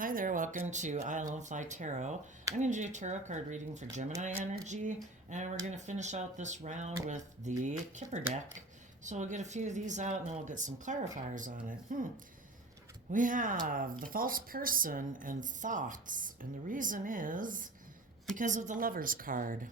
Hi there, welcome to Island Fly Tarot. I'm going to do a tarot card reading for Gemini energy, and we're going to finish out this round with the Kipper deck. So we'll get a few of these out and then we'll get some clarifiers on it. We have the false person and thoughts, and the reason is because of the Lover's card.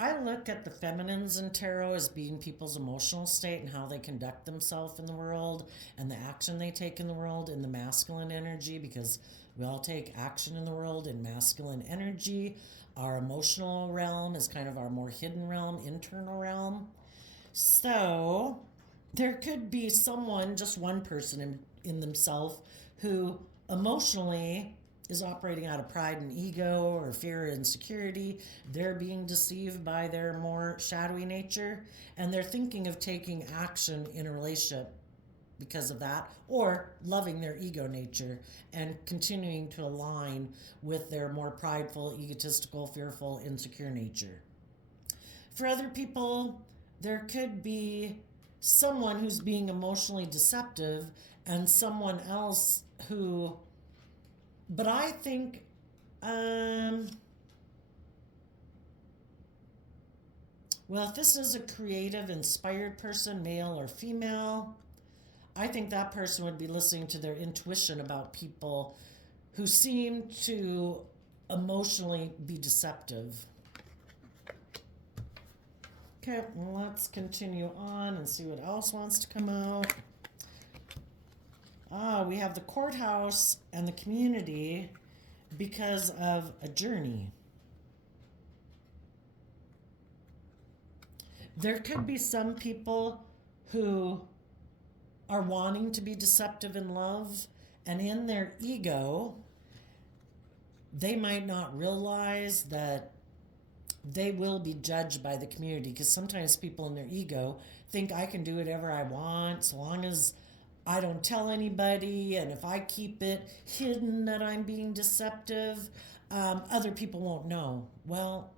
I look at the feminines in tarot as being people's emotional state and how they conduct themselves in the world and the action they take in the world, in the masculine energy, because we all take action in the world in masculine energy. Our emotional realm is kind of our more hidden realm, internal realm. So there could be someone, just one person in themselves, who emotionally is operating out of pride and ego or fear or insecurity. They're being deceived by their more shadowy nature, and they're thinking of taking action in a relationship because of that, or loving their ego nature and continuing to align with their more prideful, egotistical, fearful, insecure nature. For other people, there could be someone who's being emotionally deceptive and someone else who, but I think, well, if this is a creative, inspired person, male or female, I think that person would be listening to their intuition about people who seem to emotionally be deceptive. Okay, let's continue on and see what else wants to come out. We have the courthouse and the community because of a journey. There could be some people who are wanting to be deceptive in love, and in their ego, they might not realize that they will be judged by the community, because sometimes people in their ego think I can do whatever I want so long as I don't tell anybody, and if I keep it hidden that I'm being deceptive, other people won't know. Well,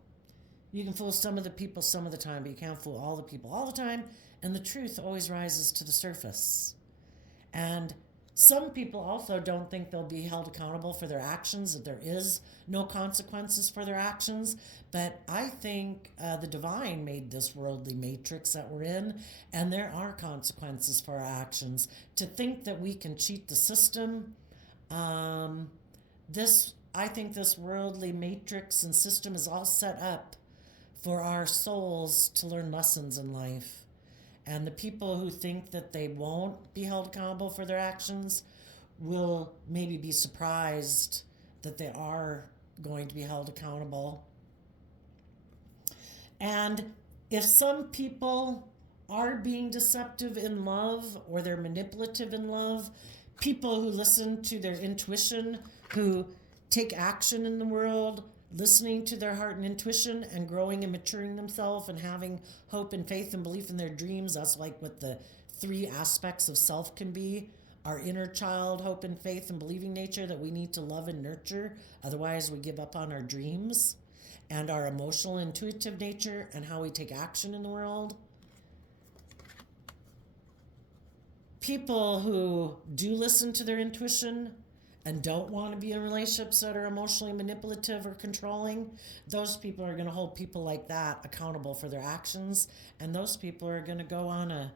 you can fool some of the people some of the time, but you can't fool all the people all the time, and the truth always rises to the surface. And some people also don't think they'll be held accountable for their actions, that there is no consequences for their actions. But I think the divine made this worldly matrix that we're in, and there are consequences for our actions. To think that we can cheat the system, I think this worldly matrix and system is all set up for our souls to learn lessons in life. And the people who think that they won't be held accountable for their actions will maybe be surprised that they are going to be held accountable. And if some people are being deceptive in love, or they're manipulative in love, people who listen to their intuition, who take action in the world, listening to their heart and intuition and growing and maturing themselves and having hope and faith and belief in their dreams. That's like what the three aspects of self can be. Our inner child, hope and faith and believing nature that we need to love and nurture. Otherwise we give up on our dreams. And our emotional, intuitive nature and how we take action in the world. People who do listen to their intuition and don't want to be in relationships that are emotionally manipulative or controlling, those people are going to hold people like that accountable for their actions, and those people are going to go on a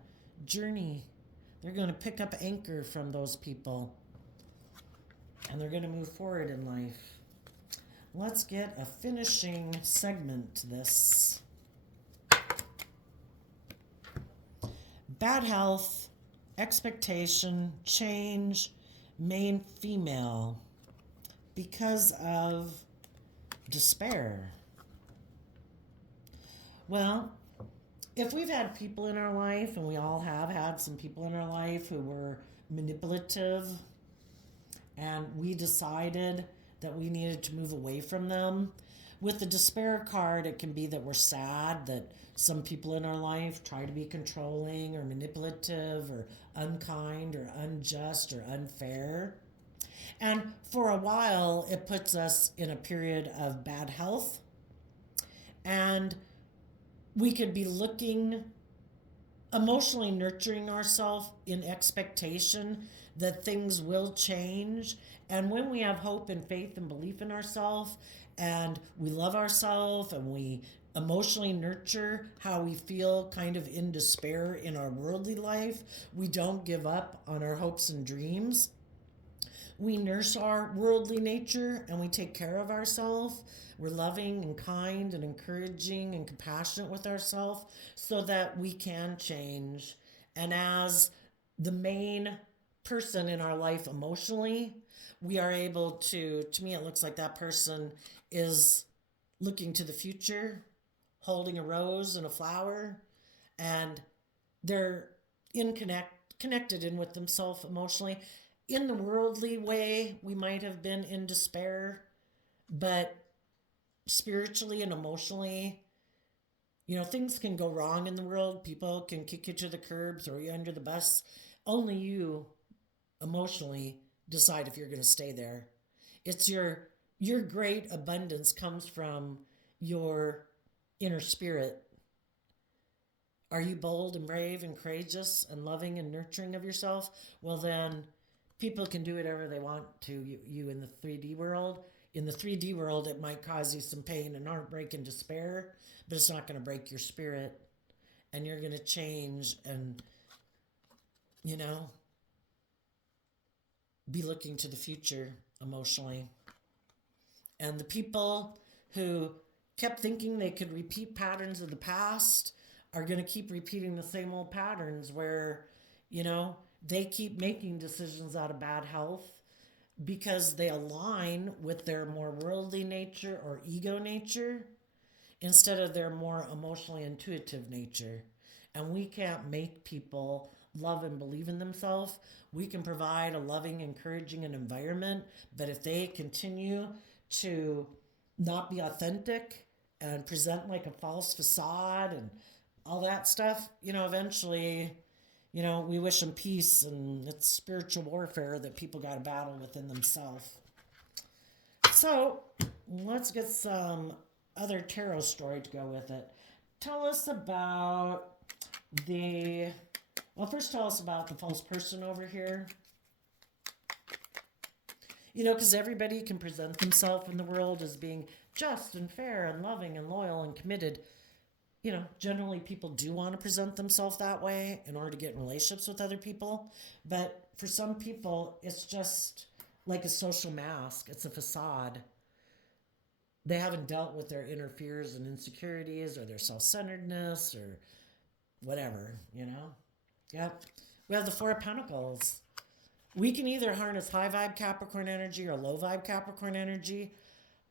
journey. They're going to pick up anchor from those people, and they're going to move forward in life. Let's get a finishing segment to this. Bad health, expectation, change, main female, because of despair. Well, if we've had people in our life, and we all have had some people in our life who were manipulative, and we decided that we needed to move away from them, with the despair card, it can be that we're sad that some people in our life try to be controlling or manipulative or unkind or unjust or unfair. And for a while, it puts us in a period of bad health. And we could be looking emotionally nurturing ourselves in expectation that things will change. And when we have hope and faith and belief in ourselves, and we love ourselves, and we emotionally nurture how we feel kind of in despair in our worldly life, we don't give up on our hopes and dreams. We nurse our worldly nature and we take care of ourselves. We're loving and kind and encouraging and compassionate with ourselves so that we can change. And as the main person in our life emotionally, we are able to me, it looks like that person is looking to the future, holding a rose and a flower, and they're connected in with themselves emotionally. In the worldly way, we might have been in despair, but spiritually and emotionally, things can go wrong in the world. People can kick you to the curb, throw you under the bus. Only you emotionally decide if you're going to stay there. It's your great abundance comes from your inner spirit. Are you bold and brave and courageous and loving and nurturing of yourself? Well, then people can do whatever they want to you in the 3D world. In the 3D world, it might cause you some pain and heartbreak and despair, but it's not going to break your spirit. And you're going to change and, be looking to the future emotionally. And the people who kept thinking they could repeat patterns of the past are going to keep repeating the same old patterns where, they keep making decisions out of bad health because they align with their more worldly nature or ego nature instead of their more emotionally intuitive nature. And we can't make people love and believe in themselves. We can provide a loving, encouraging an environment, but if they continue to not be authentic and present like a false facade and all that stuff, eventually, we wish them peace, and it's spiritual warfare that people got to battle within themselves. So let's get some other tarot story to go with it. Tell us about first tell us about the false person over here. Because everybody can present themselves in the world as being just and fair and loving and loyal and committed. Generally people do want to present themselves that way in order to get in relationships with other people. But for some people, it's just like a social mask. It's a facade. They haven't dealt with their inner fears and insecurities or their self-centeredness or whatever, Yep. We have the Four of Pentacles. We can either harness high vibe Capricorn energy or low vibe Capricorn energy.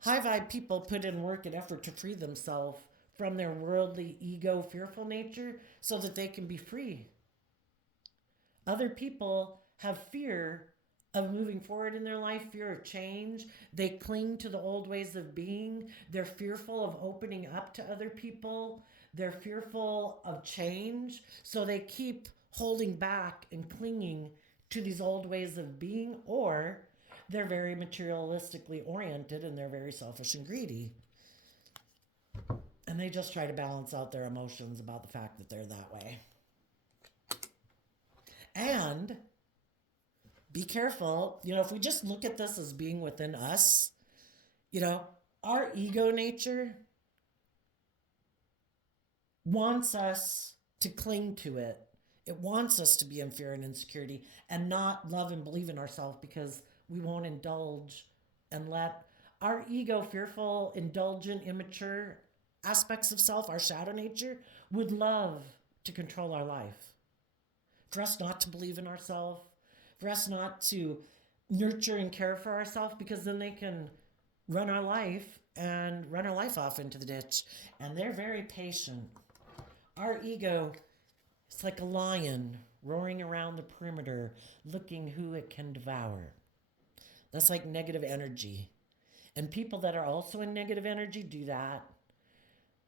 High vibe people put in work and effort to free themselves from their worldly, ego, fearful nature so that they can be free. Other people have fear of moving forward in their life, fear of change. They cling to the old ways of being. They're fearful of opening up to other people. They're fearful of change. So they keep holding back and clinging to these old ways of being, or they're very materialistically oriented and they're very selfish and greedy. And they just try to balance out their emotions about the fact that they're that way. And be careful, if we just look at this as being within us, our ego nature wants us to cling to it. It wants us to be in fear and insecurity and not love and believe in ourselves because we won't indulge and let our ego, fearful, indulgent, immature aspects of self, our shadow nature, would love to control our life. For us not to believe in ourselves, for us not to nurture and care for ourselves, because then they can run our life off into the ditch. And they're very patient. Our ego, it's like a lion roaring around the perimeter, looking who it can devour. That's like negative energy. And people that are also in negative energy do that.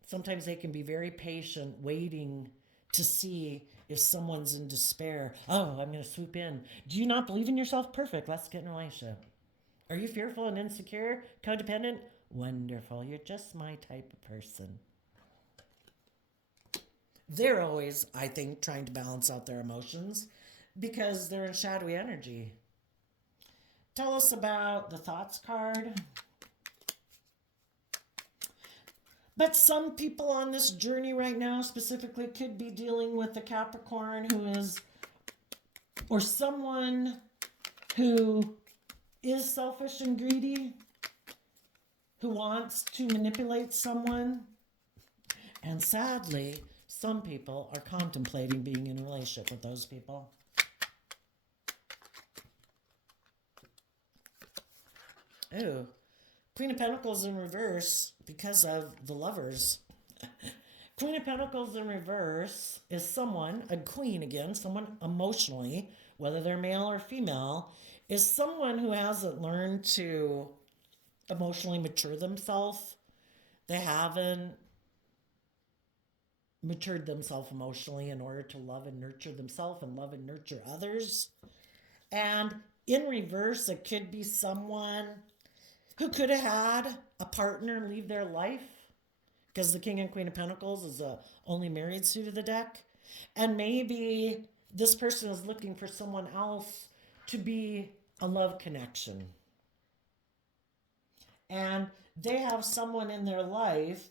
Sometimes they can be very patient, waiting to see if someone's in despair. Oh, I'm going to swoop in. Do you not believe in yourself? Perfect. Let's get in a relationship. Are you fearful and insecure? Codependent? Wonderful. You're just my type of person. They're always, I think, trying to balance out their emotions because they're in shadowy energy. Tell us about the thoughts card. But some people on this journey right now specifically could be dealing with a Capricorn who is, or someone who is selfish and greedy, who wants to manipulate someone. And sadly, some people are contemplating being in a relationship with those people. Ooh, Queen of Pentacles in reverse because of the Lovers. Queen of Pentacles in reverse is someone, a queen again, someone emotionally, whether they're male or female, is someone who hasn't learned to emotionally mature themselves. They haven't matured themselves emotionally in order to love and nurture themselves and love and nurture others. And in reverse, it could be someone who could have had a partner leave their life, because the King and Queen of Pentacles is a only married suit of the deck. And maybe this person is looking for someone else to be a love connection. And they have someone in their life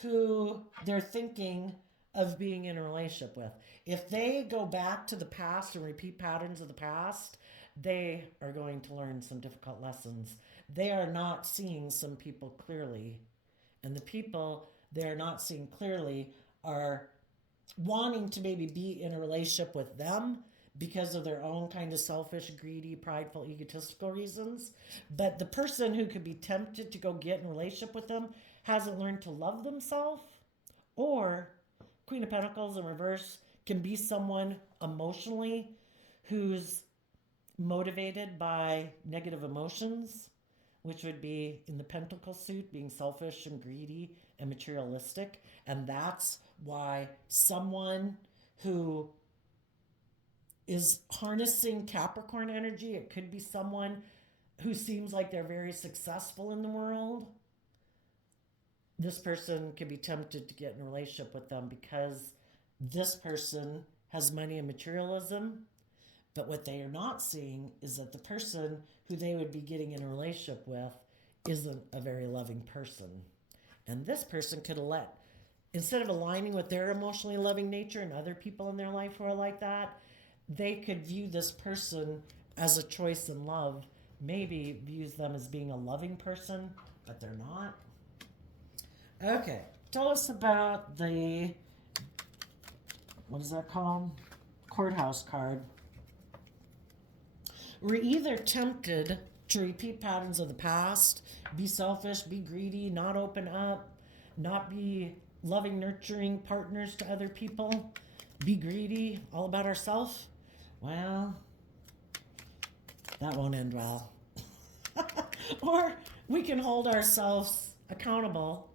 who they're thinking of being in a relationship with. If they go back to the past and repeat patterns of the past, they are going to learn some difficult lessons. They are not seeing some people clearly. And the people they're not seeing clearly are wanting to maybe be in a relationship with them because of their own kind of selfish, greedy, prideful, egotistical reasons. But the person who could be tempted to go get in a relationship with them hasn't learned to love themselves. Or Queen of Pentacles in reverse can be someone emotionally who's motivated by negative emotions, which would be in the Pentacle suit, being selfish and greedy and materialistic. And that's why someone who is harnessing Capricorn energy, it could be someone who seems like they're very successful in the world. This person could be tempted to get in a relationship with them because this person has money and materialism. But what they are not seeing is that the person who they would be getting in a relationship with isn't a very loving person. And this person could have instead of aligning with their emotionally loving nature and other people in their life who are like that, they could view this person as a choice in love, maybe views them as being a loving person, but they're not. Okay, tell us about the, what is that called? Courthouse card. We're either tempted to repeat patterns of the past, be selfish, be greedy, not open up, not be loving, nurturing partners to other people, be greedy, all about ourselves. Well, that won't end well. Or we can hold ourselves accountable,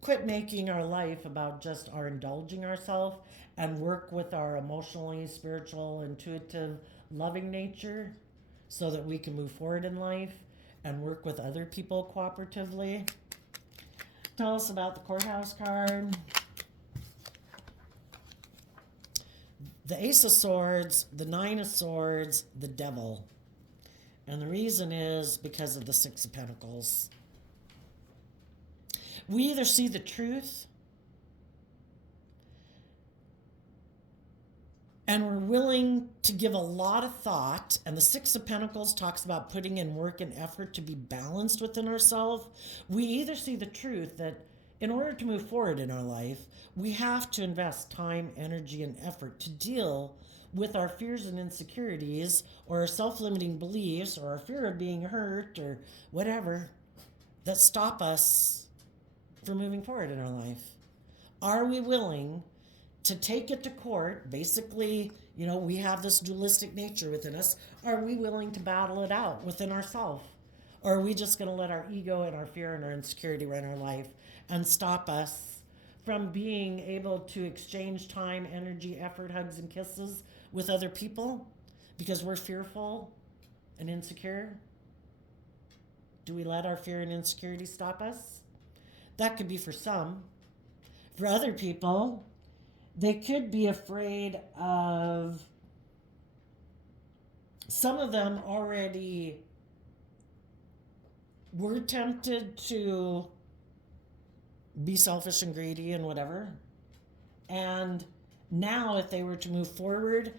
quit making our life about just our indulging ourselves, and work with our emotionally, spiritual, intuitive, loving nature so that we can move forward in life and work with other people cooperatively. Tell us about the Courthouse card. The Ace of Swords, the Nine of Swords, the Devil. And the reason is because of the Six of Pentacles. We either see the truth and we're willing to give a lot of thought, and the Six of Pentacles talks about putting in work and effort to be balanced within ourselves. We either see the truth that in order to move forward in our life, we have to invest time, energy, and effort to deal with our fears and insecurities, or our self-limiting beliefs, or our fear of being hurt, or whatever, that stop us from moving forward in our life. Are we willing to take it to court? Basically, we have this dualistic nature within us. Are we willing to battle it out within ourselves? Or are we just going to let our ego and our fear and our insecurity run our life and stop us from being able to exchange time, energy, effort, hugs, and kisses with other people because we're fearful and insecure? Do we let our fear and insecurity stop us? That could be for some. For other people, They could be afraid of, some of them already were tempted to be selfish and greedy and whatever. And now, if they were to move forward,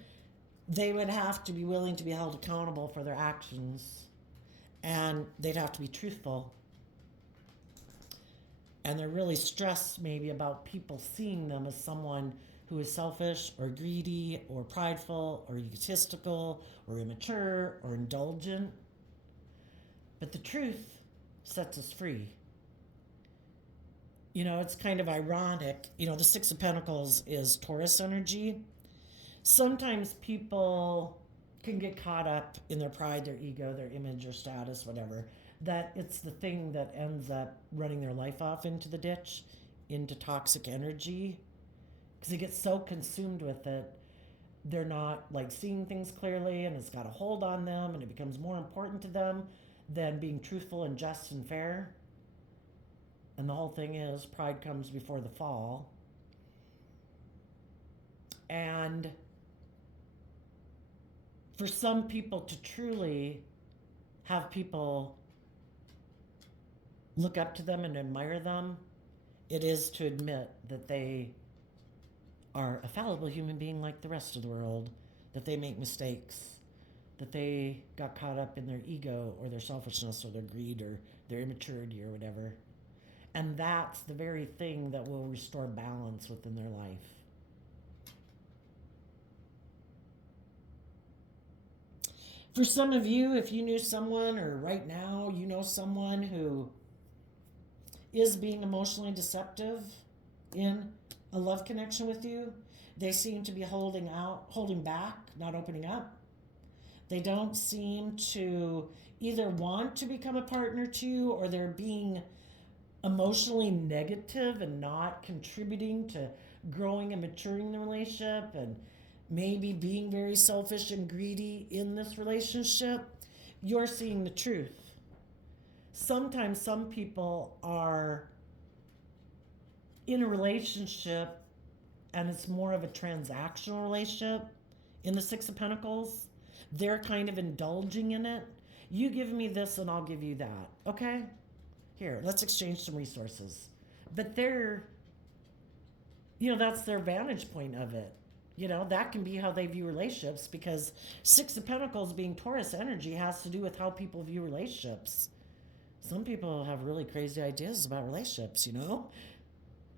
they would have to be willing to be held accountable for their actions. And they'd have to be truthful. And they're really stressed maybe about people seeing them as someone who is selfish or greedy or prideful or egotistical or immature or indulgent. But the truth sets us free. You know, it's kind of ironic. You know, the Six of Pentacles is Taurus energy. Sometimes people can get caught up in their pride, their ego, their image or status, whatever, that it's the thing that ends up running their life off into the ditch, into toxic energy, because they get so consumed with it, they're not like seeing things clearly, and it's got a hold on them, and it becomes more important to them than being truthful and just and fair. And the whole thing is pride comes before the fall. And for some people to truly have people look up to them and admire them, it is to admit that they are a fallible human being like the rest of the world, that they make mistakes, that they got caught up in their ego or their selfishness or their greed or their immaturity or whatever. And that's the very thing that will restore balance within their life. For some of you, if you knew someone, or right now you know someone who is being emotionally deceptive in a love connection with you, they seem to be holding back, not opening up. They don't seem to either want to become a partner to you, or they're being emotionally negative and not contributing to growing and maturing the relationship, and maybe being very selfish and greedy in this relationship. You're seeing the truth. Sometimes some people are in a relationship and it's more of a transactional relationship in the Six of Pentacles. They're kind of indulging in it. You give me this and I'll give you that. Okay? Here, let's exchange some resources. But they're, that's their vantage point of it. That can be how they view relationships, because Six of Pentacles being Taurus energy has to do with how people view relationships. Some people have really crazy ideas about relationships,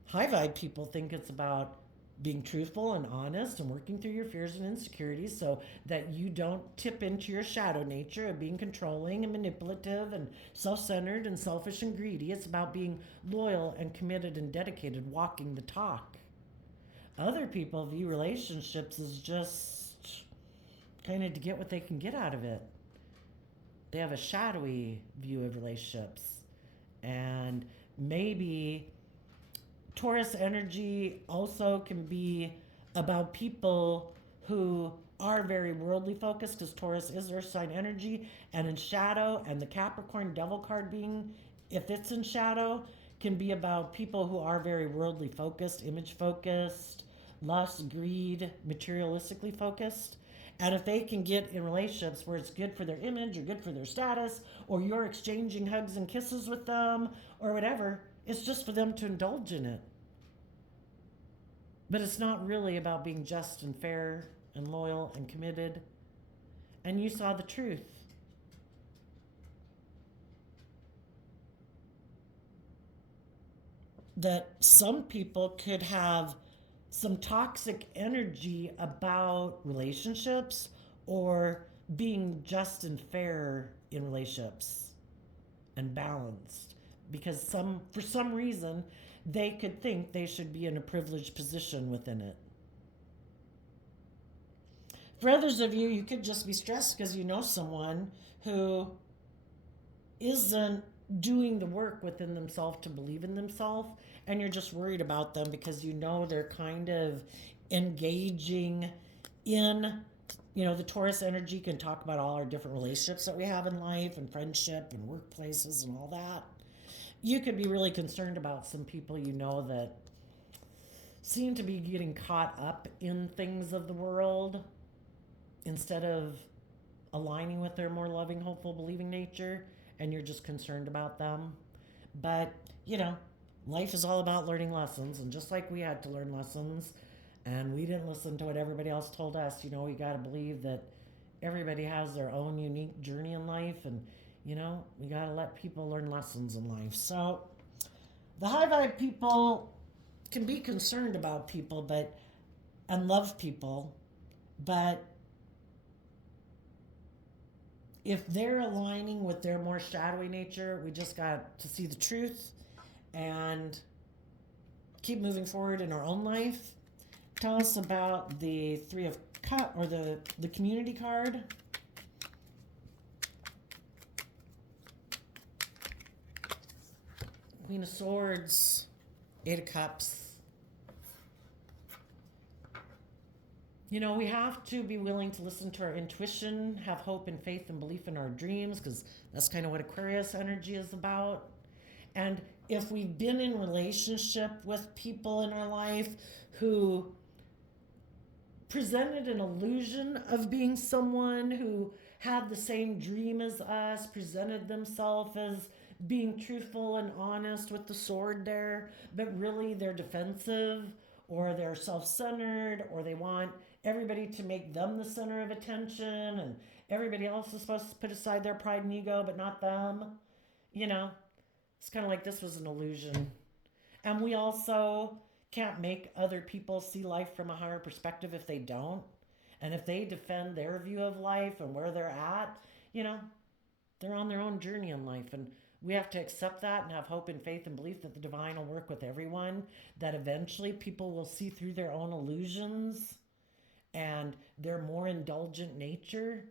High vibe people think it's about being truthful and honest and working through your fears and insecurities so that you don't tip into your shadow nature of being controlling and manipulative and self-centered and selfish and greedy. It's about being loyal and committed and dedicated, walking the talk. Other people view relationships as just kind of to get what they can get out of it. They have a shadowy view of relationships. And maybe Taurus energy also can be about people who are very worldly focused, because Taurus is earth sign energy and in shadow, and the Capricorn devil card being, if it's in shadow, can be about people who are very worldly focused, image focused, lust, greed, materialistically focused. And if they can get in relationships where it's good for their image or good for their status, or you're exchanging hugs and kisses with them or whatever, it's just for them to indulge in it. But it's not really about being just and fair and loyal and committed. And you saw the truth. That some people could have some toxic energy about relationships or being just and fair in relationships and balanced, because for some reason they could think they should be in a privileged position within it. For others of you, you could just be stressed because you know someone who isn't doing the work within themselves to believe in themselves, and you're just worried about them because they're kind of engaging in, the Taurus energy can talk about all our different relationships that we have in life and friendship and workplaces and all that. You could be really concerned about some people that seem to be getting caught up in things of the world instead of aligning with their more loving, hopeful, believing nature, and you're just concerned about them. But, life is all about learning lessons, and just like we had to learn lessons, and we didn't listen to what everybody else told us, we got to believe that everybody has their own unique journey in life, and, we got to let people learn lessons in life. So, the high vibe people can be concerned about people, and love people, but if they're aligning with their more shadowy nature, we just got to see the truth and keep moving forward in our own life. Tell us about the Three of Cups, or the community card. Queen of Swords, Eight of Cups. We have to be willing to listen to our intuition, have hope and faith and belief in our dreams, because that's kind of what Aquarius energy is about. And if we've been in relationship with people in our life who presented an illusion of being someone who had the same dream as us, presented themselves as being truthful and honest with the sword there, but really they're defensive, or they're self-centered, or they want everybody to make them the center of attention, and everybody else is supposed to put aside their pride and ego, but not them. It's kind of like this was an illusion. And we also can't make other people see life from a higher perspective if they don't. And if they defend their view of life and where they're at, they're on their own journey in life. And we have to accept that and have hope and faith and belief that the divine will work with everyone, that eventually people will see through their own illusions and their more indulgent nature.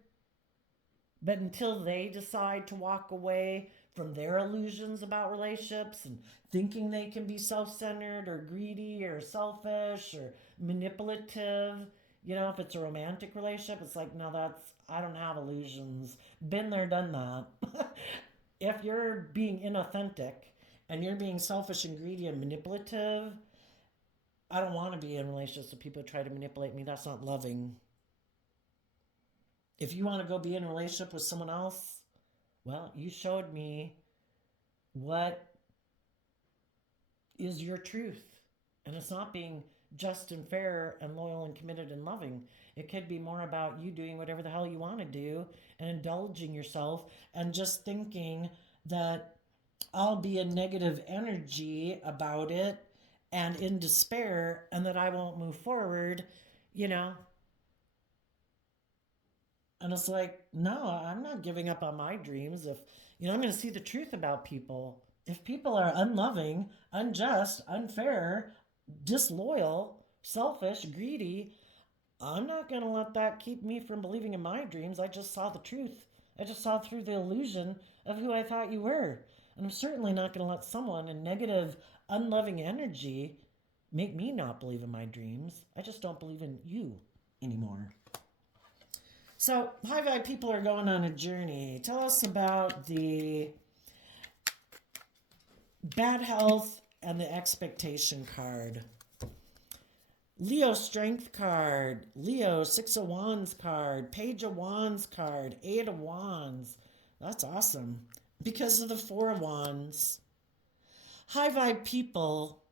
But until they decide to walk away from their illusions about relationships and thinking they can be self-centered or greedy or selfish or manipulative, if it's a romantic relationship, it's like, no, I don't have illusions. Been there, done that. If you're being inauthentic and you're being selfish and greedy and manipulative, I don't want to be in relationships with people who try to manipulate me. That's not loving. If you want to go be in a relationship with someone else, well, you showed me what is your truth. And it's not being just and fair and loyal and committed and loving. It could be more about you doing whatever the hell you want to do and indulging yourself and just thinking that I'll be in negative energy about it and in despair and that I won't move forward, And it's like, no, I'm not giving up on my dreams. If, I'm going to see the truth about people. If people are unloving, unjust, unfair, disloyal, selfish, greedy, I'm not going to let that keep me from believing in my dreams. I just saw the truth. I just saw through the illusion of who I thought you were. And I'm certainly not going to let someone in negative, unloving energy make me not believe in my dreams. I just don't believe in you anymore. So, high vibe people are going on a journey. Tell us about the bad health and the expectation card. Leo Strength card, Leo Six of Wands card, Page of Wands card, Eight of Wands. That's awesome. Because of the Four of Wands. High vibe people,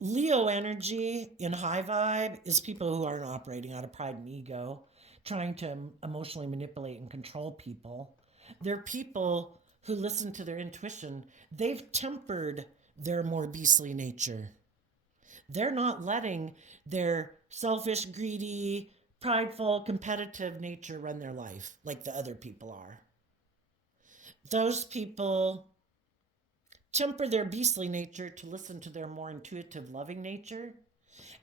Leo energy in high vibe is people who aren't operating out of pride and ego, trying to emotionally manipulate and control people. They're people who listen to their intuition. They've tempered their more beastly nature. They're not letting their selfish, greedy, prideful, competitive nature run their life like the other people are. Those people temper their beastly nature to listen to their more intuitive, loving nature.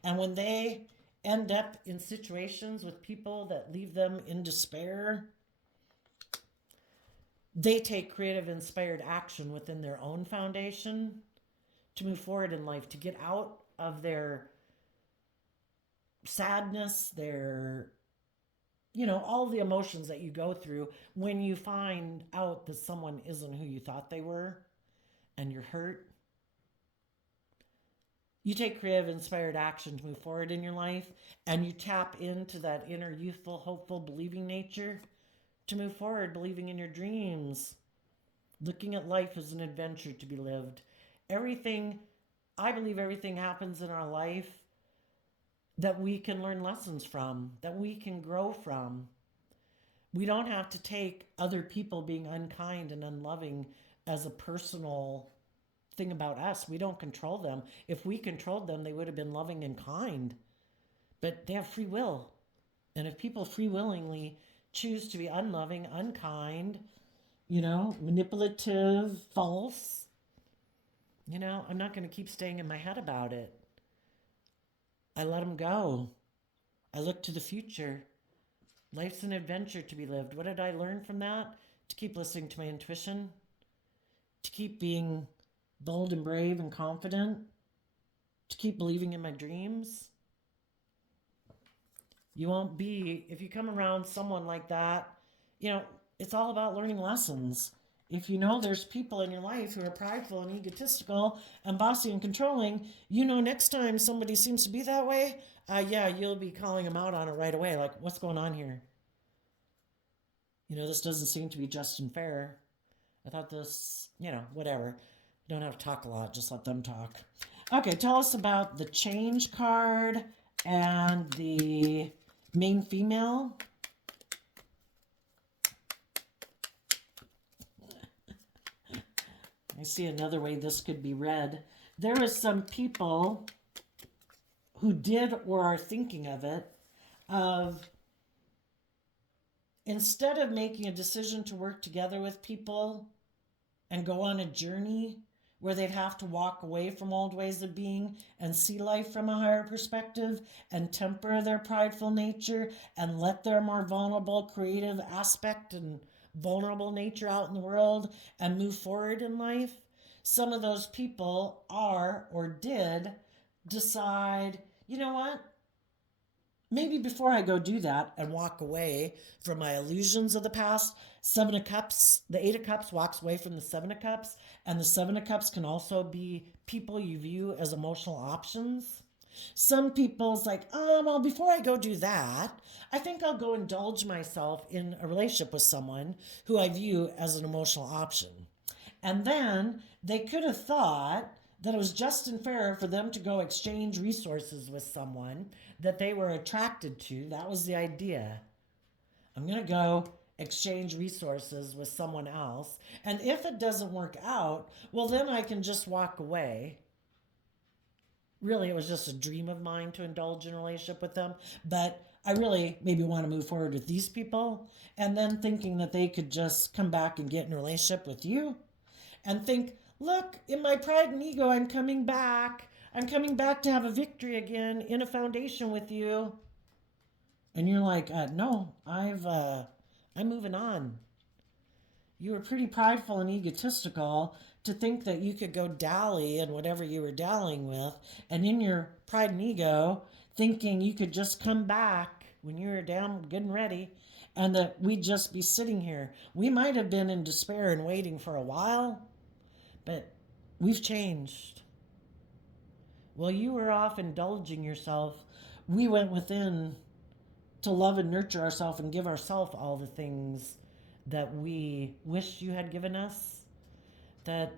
And when they end up in situations with people that leave them in despair, they take creative, inspired action within their own foundation to move forward in life, to get out of their sadness, their, all the emotions that you go through when you find out that someone isn't who you thought they were and you're hurt. You take creative, inspired action to move forward in your life, and you tap into that inner, youthful, hopeful, believing nature to move forward, believing in your dreams, looking at life as an adventure to be lived. Everything, I believe everything happens in our life that we can learn lessons from, that we can grow from. We don't have to take other people being unkind and unloving as a personal thing about us. We don't control them. If we controlled them, they would have been loving and kind. But they have free will. And if people free willingly choose to be unloving, unkind, manipulative, false, I'm not going to keep staying in my head about it. I let them go. I look to the future. Life's an adventure to be lived. What did I learn from that? To keep listening to my intuition, to keep being bold and brave and confident, to keep believing in my dreams. You won't be, if you come around someone like that, it's all about learning lessons. If there's people in your life who are prideful and egotistical and bossy and controlling, next time somebody seems to be that way, you'll be calling them out on it right away. Like, what's going on here? This doesn't seem to be just and fair. I thought this, whatever. You don't have to talk a lot, just let them talk. Okay, tell us about the change card and the main female. I see another way this could be read. There is some people who did or are thinking of instead of making a decision to work together with people and go on a journey where they'd have to walk away from old ways of being and see life from a higher perspective and temper their prideful nature and let their more vulnerable, creative aspect and vulnerable nature out in the world and move forward in life. Some of those people are or did decide, you know what? Maybe before I go do that and walk away from my illusions of the past, Seven of Cups, the Eight of Cups walks away from the Seven of Cups, and the Seven of Cups can also be people you view as emotional options. Some people's like, well, before I go do that, I think I'll go indulge myself in a relationship with someone who I view as an emotional option. And then they could have thought that it was just and fair for them to go exchange resources with someone that they were attracted to. That was the idea. I'm going to go exchange resources with someone else. And if it doesn't work out, well, then I can just walk away. Really, it was just a dream of mine to indulge in a relationship with them. But I really maybe want to move forward with these people. And then thinking that they could just come back and get in a relationship with you. And think, look, in my pride and ego, I'm coming back. I'm coming back to have a victory again in a foundation with you. And you're like, no, I'm moving on. You were pretty prideful and egotistical to think that you could go dally in whatever you were dallying with. And in your pride and ego, thinking you could just come back when you were damn good and ready and that we'd just be sitting here. We might have been in despair and waiting for a while, but we've changed. While you were off indulging yourself, we went within to love and nurture ourselves and give ourselves all the things that we wish you had given us. That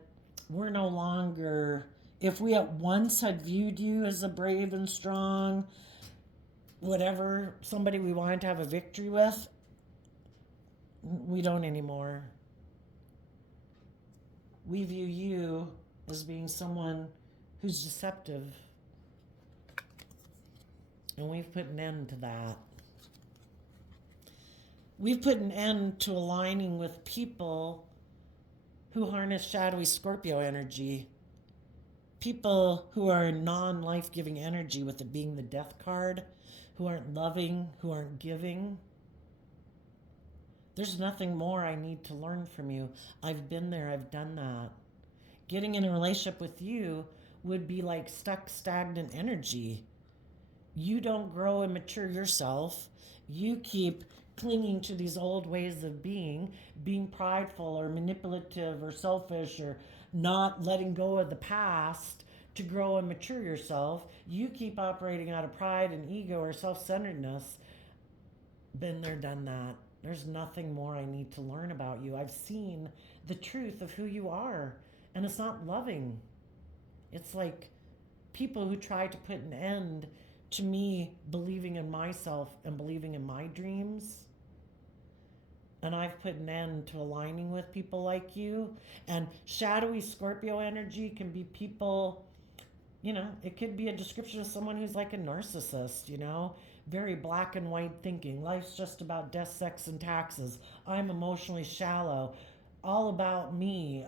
we're no longer, if we at once had viewed you as a brave and strong, whatever, somebody we wanted to have a victory with, we don't anymore. We view you as being someone who's deceptive. And we've put an end to that. We've put an end to aligning with people who harness shadowy Scorpio energy. People who are non-life-giving energy, with it being the death card, who aren't loving, who aren't giving. There's nothing more I need to learn from you. I've been there, I've done that. Getting in a relationship with you would be like stuck, stagnant energy. You don't grow and mature yourself. You keep clinging to these old ways of being prideful or manipulative or selfish or not letting go of the past to grow and mature yourself. You keep operating out of pride and ego or self-centeredness. Been there, done that. There's nothing more I need to learn about you. I've seen the truth of who you are, and it's not loving. It's like people who try to put an end to me believing in myself and believing in my dreams. And I've put an end to aligning with people like you. And shadowy Scorpio energy can be people, it could be a description of someone who's like a narcissist, very black and white thinking. Life's just about death, sex, and taxes. I'm emotionally shallow. All about me,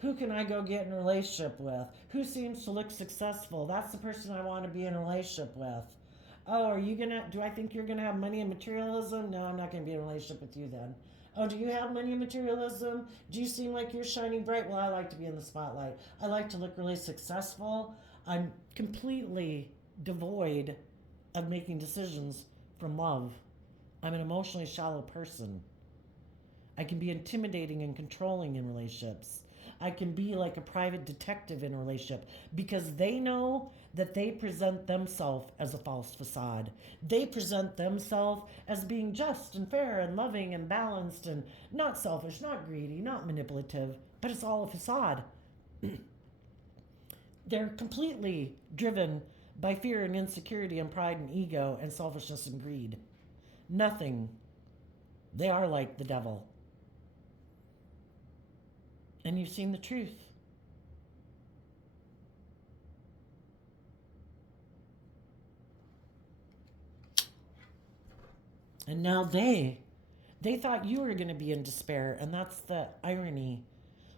Who can I go get in a relationship with? Who seems to look successful? That's the person I want to be in a relationship with. Oh, do I think you're gonna have money and materialism? No, I'm not gonna be in a relationship with you then. Oh, do you have money and materialism? Do you seem like you're shining bright? Well, I like to be in the spotlight. I like to look really successful. I'm completely devoid of making decisions from love. I'm an emotionally shallow person. I can be intimidating and controlling in relationships. I can be like a private detective in a relationship because they know that they present themselves as a false facade. They present themselves as being just and fair and loving and balanced and not selfish, not greedy, not manipulative, but it's all a facade. They're completely driven by fear and insecurity and pride and ego and selfishness and greed. Nothing. They are like the devil. And you've seen the truth. And now they thought you were going to be in despair, and that's the irony.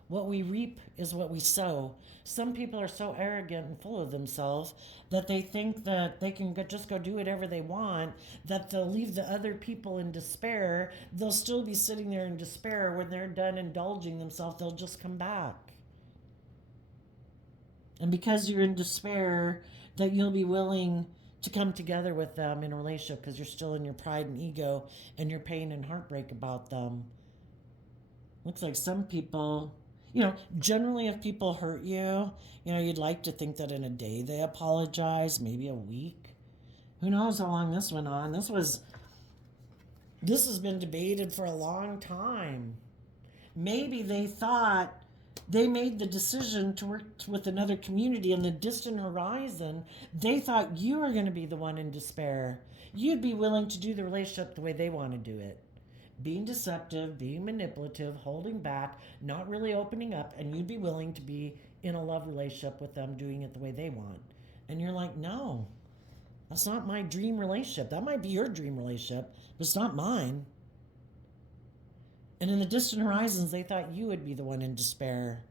What we reap is what we sow. Some people are so arrogant and full of themselves that they think that they can just go do whatever they want, that they'll leave the other people in despair. They'll still be sitting there in despair. When they're done indulging themselves, they'll just come back. And because you're in despair, that you'll be willing to come together with them in a relationship because you're still in your pride and ego and your pain and heartbreak about them. Looks like some people, generally if people hurt you, you'd like to think that in a day they apologize, maybe a week. Who knows how long this went on? This has been debated for a long time. Maybe they thought they made the decision to work with another community in the distant horizon. They thought you were going to be the one in despair. You'd be willing to do the relationship the way they want to do it. Being deceptive, being manipulative, holding back, not really opening up, and you'd be willing to be in a love relationship with them doing it the way they want. And you're like, no, that's not my dream relationship. That might be your dream relationship, but it's not mine. And in the distant horizons, they thought you would be the one in despair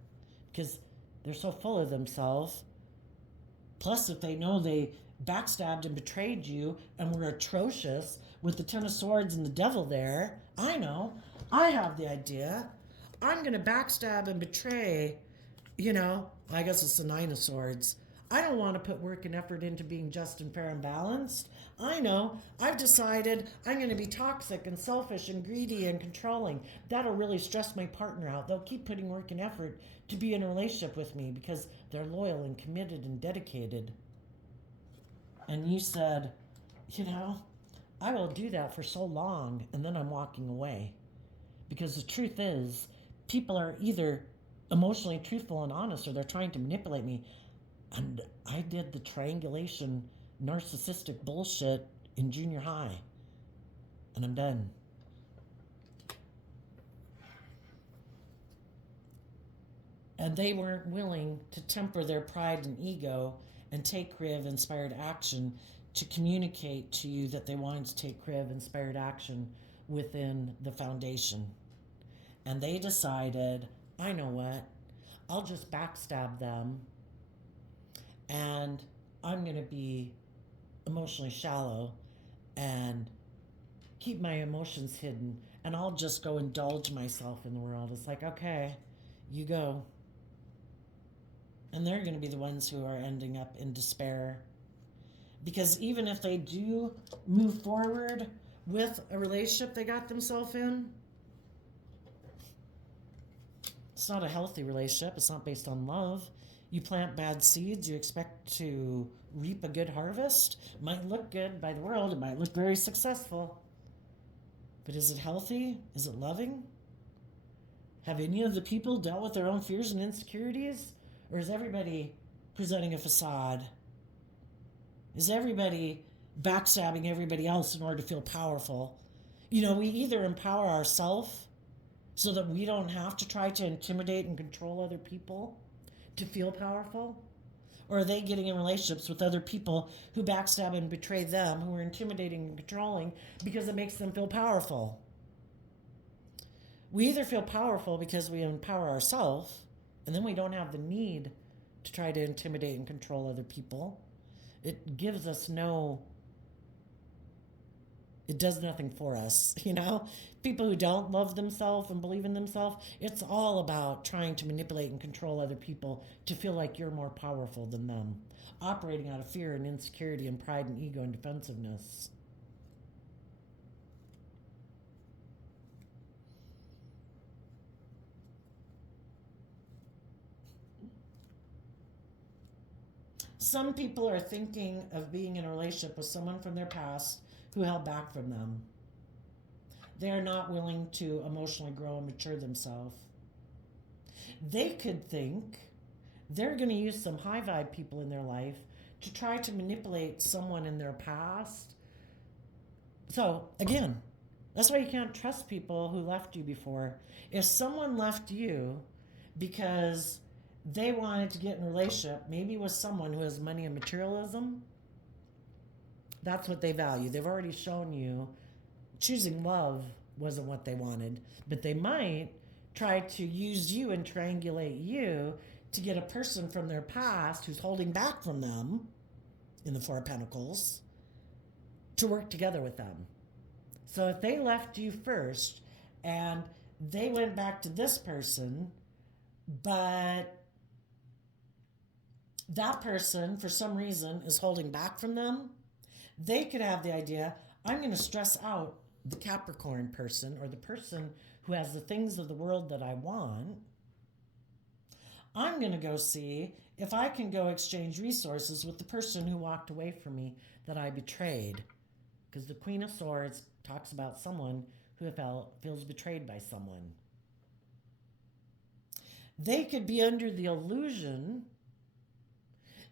because they're so full of themselves. Plus, if they know they backstabbed and betrayed you and were atrocious with the Ten of Swords and the devil there, I know, I have the idea. I'm going to backstab and betray, I guess it's the Nine of Swords. I don't want to put work and effort into being just and fair and balanced. I know. I've decided I'm going to be toxic and selfish and greedy and controlling. That'll really stress my partner out. They'll keep putting work and effort to be in a relationship with me because they're loyal and committed and dedicated. And you said, I will do that for so long and then I'm walking away. Because the truth is, people are either emotionally truthful and honest or they're trying to manipulate me. And I did the triangulation narcissistic bullshit in junior high. And I'm done. And they weren't willing to temper their pride and ego and take creative-inspired action to communicate to you that they wanted to take creative-inspired action within the foundation. And they decided, I know what, I'll just backstab them and I'm going to be emotionally shallow and keep my emotions hidden and I'll just go indulge myself in the world. It's like, okay, you go. And they're going to be the ones who are ending up in despair. Because even if they do move forward with a relationship they got themselves in, it's not a healthy relationship. It's not based on love. You plant bad seeds, you expect to reap a good harvest. It might look good by the world, it might look very successful. But is it healthy? Is it loving? Have any of the people dealt with their own fears and insecurities? Or is everybody presenting a facade? Is everybody backstabbing everybody else in order to feel powerful? We either empower ourselves so that we don't have to try to intimidate and control other people to feel powerful, or are they getting in relationships with other people who backstab and betray them, who are intimidating and controlling because it makes them feel powerful? We either feel powerful because we empower ourselves, and then we don't have the need to try to intimidate and control other people. It gives us it does nothing for us, People who don't love themselves and believe in themselves, it's all about trying to manipulate and control other people to feel like you're more powerful than them, operating out of fear and insecurity and pride and ego and defensiveness. Some people are thinking of being in a relationship with someone from their past who held back from them. They are not willing to emotionally grow and mature themselves. They could think they're going to use some high vibe people in their life to try to manipulate someone in their past. So, again, that's why you can't trust people who left you before. If someone left you because they wanted to get in a relationship, maybe with someone who has money and materialism, that's what they value. They've already shown you choosing love wasn't what they wanted, but they might try to use you and triangulate you to get a person from their past who's holding back from them in the Four of Pentacles to work together with them. So if they left you first and they went back to this person, but that person for some reason is holding back from them, they could have the idea, I'm going to stress out the Capricorn person, or the person who has the things of the world that I want. I'm going to go see if I can go exchange resources with the person who walked away from me that I betrayed. Because the Queen of Swords talks about someone who feels betrayed by someone. They could be under the illusion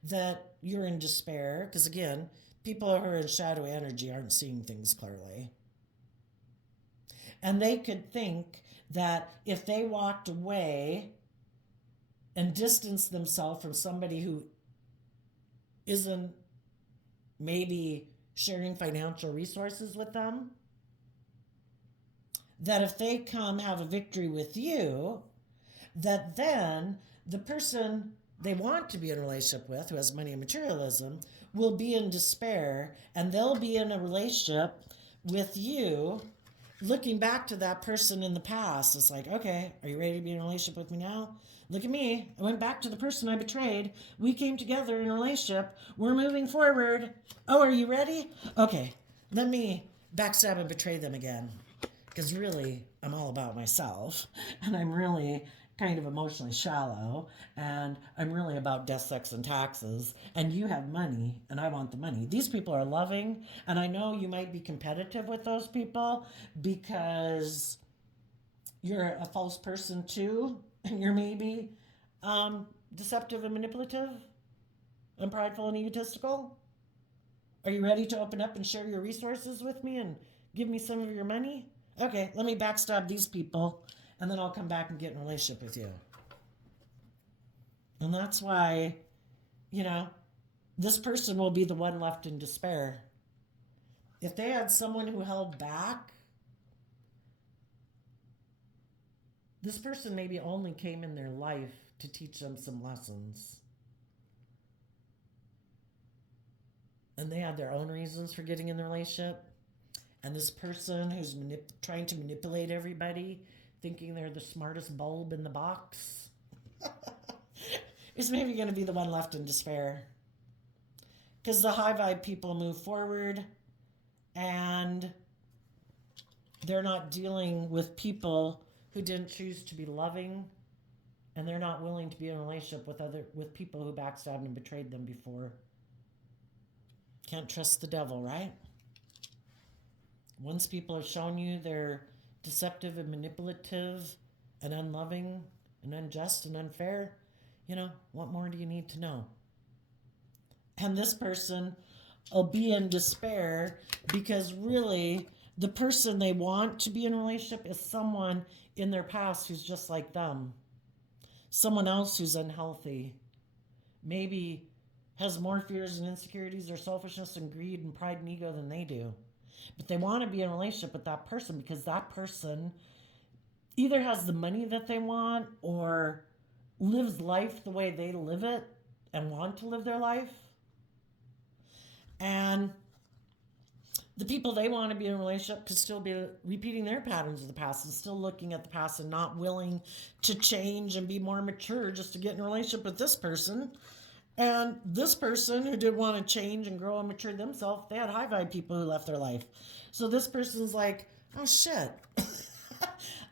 that you're in despair, because again, people who are in shadowy energy aren't seeing things clearly. And they could think that if they walked away and distanced themselves from somebody who isn't maybe sharing financial resources with them, that if they come have a victory with you, that then the person they want to be in a relationship with, who has money and materialism, will be in despair, and they'll be in a relationship with you looking back to that person in the past. It's like, okay, are you ready to be in a relationship with me now? Look at me. I went back to the person I betrayed. We came together in a relationship. We're moving forward. Oh, are you ready? Okay, let me backstab and betray them again. Because really, I'm all about myself. And I'm really kind of emotionally shallow, and I'm really about death, sex, and taxes, and you have money, and I want the money. These people are loving, and I know you might be competitive with those people because you're a false person too, and you're maybe deceptive and manipulative and prideful and egotistical. Are you ready to open up and share your resources with me and give me some of your money? Okay, let me backstab these people, and then I'll come back and get in a relationship with you. And that's why, this person will be the one left in despair. If they had someone who held back, this person maybe only came in their life to teach them some lessons. And they had their own reasons for getting in the relationship. And this person who's trying to manipulate everybody, thinking they're the smartest bulb in the box, is maybe going to be the one left in despair. Because the high vibe people move forward, and they're not dealing with people who didn't choose to be loving and they're not willing to be in a relationship with people who backstabbed and betrayed them before. Can't trust the devil, right? Once people have shown you they're deceptive and manipulative and unloving and unjust and unfair, what more do you need to know? And this person will be in despair because really the person they want to be in a relationship is someone in their past who's just like them. Someone else who's unhealthy. Maybe has more fears and insecurities or selfishness and greed and pride and ego than they do. But they want to be in a relationship with that person because that person either has the money that they want or lives life the way they live it and want to live their life. And the people they want to be in a relationship could still be repeating their patterns of the past and still looking at the past and not willing to change and be more mature just to get in a relationship with this person. And this person who did want to change and grow and mature themselves, they had high vibe people who left their life. So this person's like, oh shit,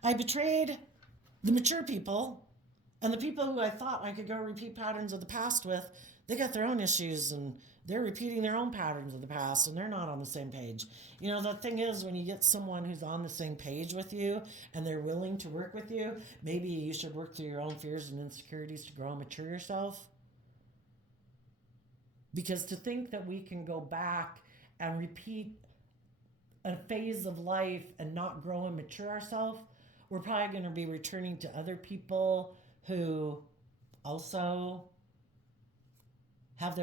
I betrayed the mature people, and the people who I thought I could go repeat patterns of the past with, they got their own issues and they're repeating their own patterns of the past and they're not on the same page. The thing is, when you get someone who's on the same page with you and they're willing to work with you, maybe you should work through your own fears and insecurities to grow and mature yourself. Because to think that we can go back and repeat a phase of life and not grow and mature ourselves, we're probably going to be returning to other people who also have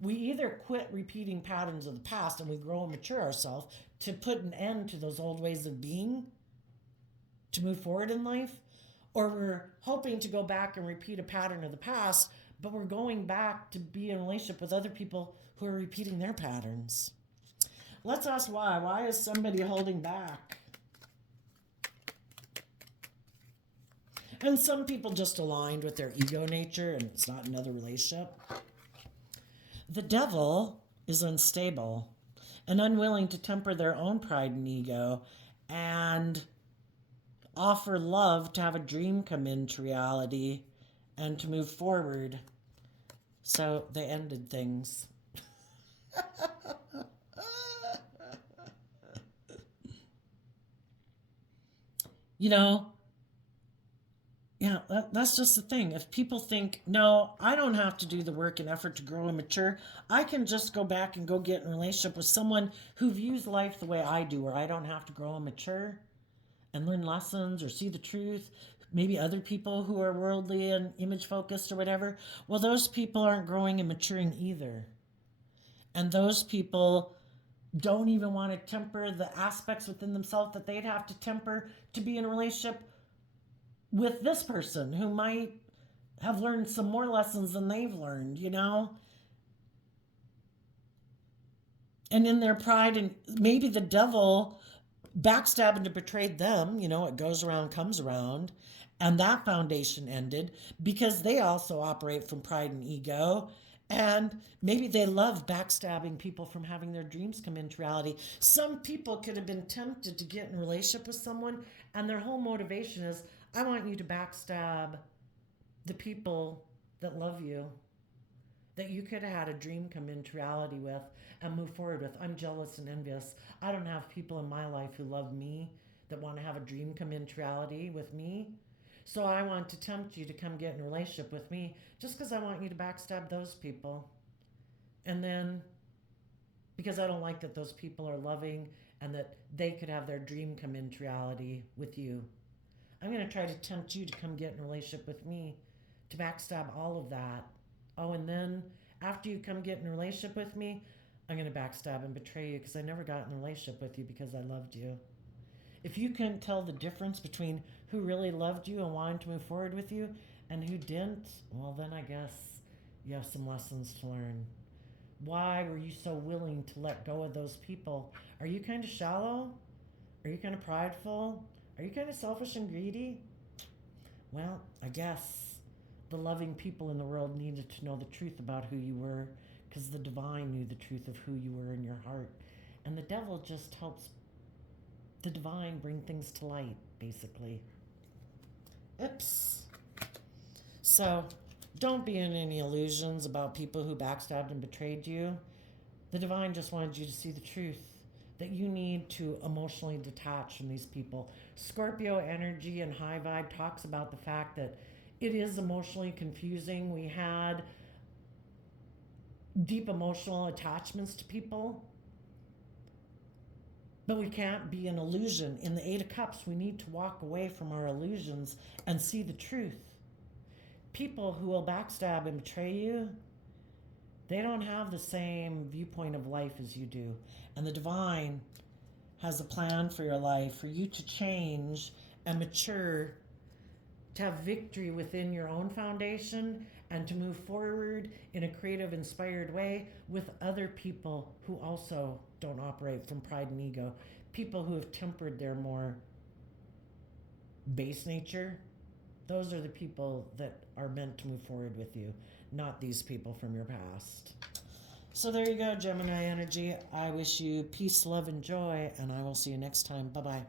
we either quit repeating patterns of the past and we grow and mature ourselves to put an end to those old ways of being, to move forward in life, or we're hoping to go back and repeat a pattern of the past, but we're going back to be in a relationship with other people who are repeating their patterns. Let's ask why. Why is somebody holding back? And some people just aligned with their ego nature and it's not another relationship. The devil is unstable and unwilling to temper their own pride and ego and offer love to have a dream come into reality and to move forward. So they ended things. That's just the thing. If people think, no, I don't have to do the work and effort to grow and mature, I can just go back and go get in a relationship with someone who views life the way I do, where I don't have to grow and mature and learn lessons or see the truth. Maybe other people who are worldly and image focused or whatever. Well, those people aren't growing and maturing either. And those people don't even want to temper the aspects within themselves that they'd have to temper to be in a relationship with this person who might have learned some more lessons than they've learned, And in their pride, and maybe the devil backstabbed and betrayed them, it goes around, comes around. And that foundation ended because they also operate from pride and ego. And maybe they love backstabbing people from having their dreams come into reality. Some people could have been tempted to get in a relationship with someone, and their whole motivation is, I want you to backstab the people that love you, that you could have had a dream come into reality with and move forward with. I'm jealous and envious. I don't have people in my life who love me that want to have a dream come into reality with me. So I want to tempt you to come get in a relationship with me just because I want you to backstab those people. And then, because I don't like that those people are loving and that they could have their dream come into reality with you, I'm going to try to tempt you to come get in a relationship with me to backstab all of that. Oh, and then after you come get in a relationship with me, I'm going to backstab and betray you because I never got in a relationship with you because I loved you. If you couldn't tell the difference between who really loved you and wanted to move forward with you and who didn't, well, then I guess you have some lessons to learn. Why were you so willing to let go of those people? Are you kind of shallow? Are you kind of prideful? Are you kind of selfish and greedy? Well, I guess the loving people in the world needed to know the truth about who you were because the divine knew the truth of who you were in your heart. And the devil just helps the divine bring things to light, basically. Oops. So don't be in any illusions about people who backstabbed and betrayed you. The divine just wanted you to see the truth, that you need to emotionally detach from these people. Scorpio energy and high vibe talks about the fact that it is emotionally confusing. We had deep emotional attachments to people, but we can't be an illusion. In the Eight of Cups, we need to walk away from our illusions and see the truth. People who will backstab and betray you, they don't have the same viewpoint of life as you do. And the divine has a plan for your life, for you to change and mature, to have victory within your own foundation, and to move forward in a creative, inspired way with other people who also don't operate from pride and ego. People who have tempered their more base nature. Those are the people that are meant to move forward with you, not these people from your past. So there you go, Gemini energy. I wish you peace, love, and joy, and I will see you next time. Bye-bye.